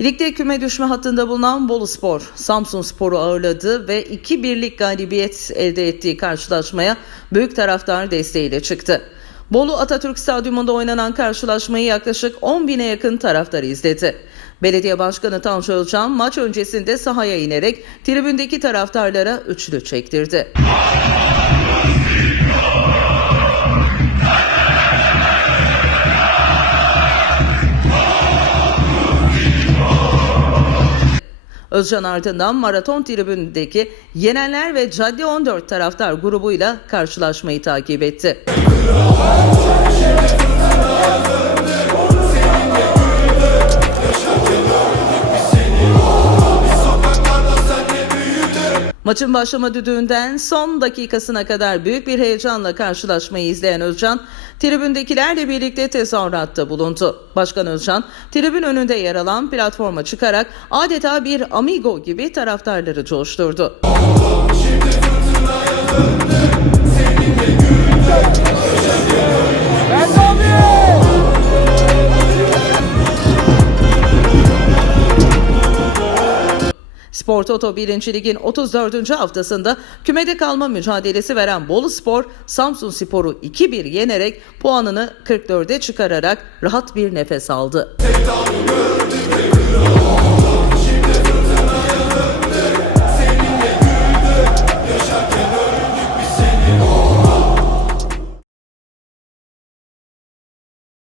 Ligde küme düşme hattında bulunan Bolu Spor, Samsun Spor'u ağırladı ve 2 birlik galibiyet elde ettiği karşılaşmaya büyük taraftar desteğiyle çıktı. Bolu Atatürk Stadyumunda oynanan karşılaşmayı yaklaşık 10 bine yakın taraftar izledi. Belediye Başkanı Tanju Özcan maç öncesinde sahaya inerek tribündeki taraftarlara üçlü çektirdi. Özcan ardından maraton tribündeki Yenenler ve Cadde 14 taraftar grubuyla karşılaşmayı takip etti. Maçın başlama düdüğünden son dakikasına kadar büyük bir heyecanla karşılaşmayı izleyen Özcan, tribündekilerle birlikte tezahüratta bulundu. Başkan Özcan, tribün önünde yer alan platforma çıkarak adeta bir amigo gibi taraftarları coşturdu. Spor Toto 1. Lig'in 34. haftasında kümede kalma mücadelesi veren Bolu Spor, Samsun Spor'u 2-1 yenerek puanını 44'e çıkararak rahat bir nefes aldı. Ve kral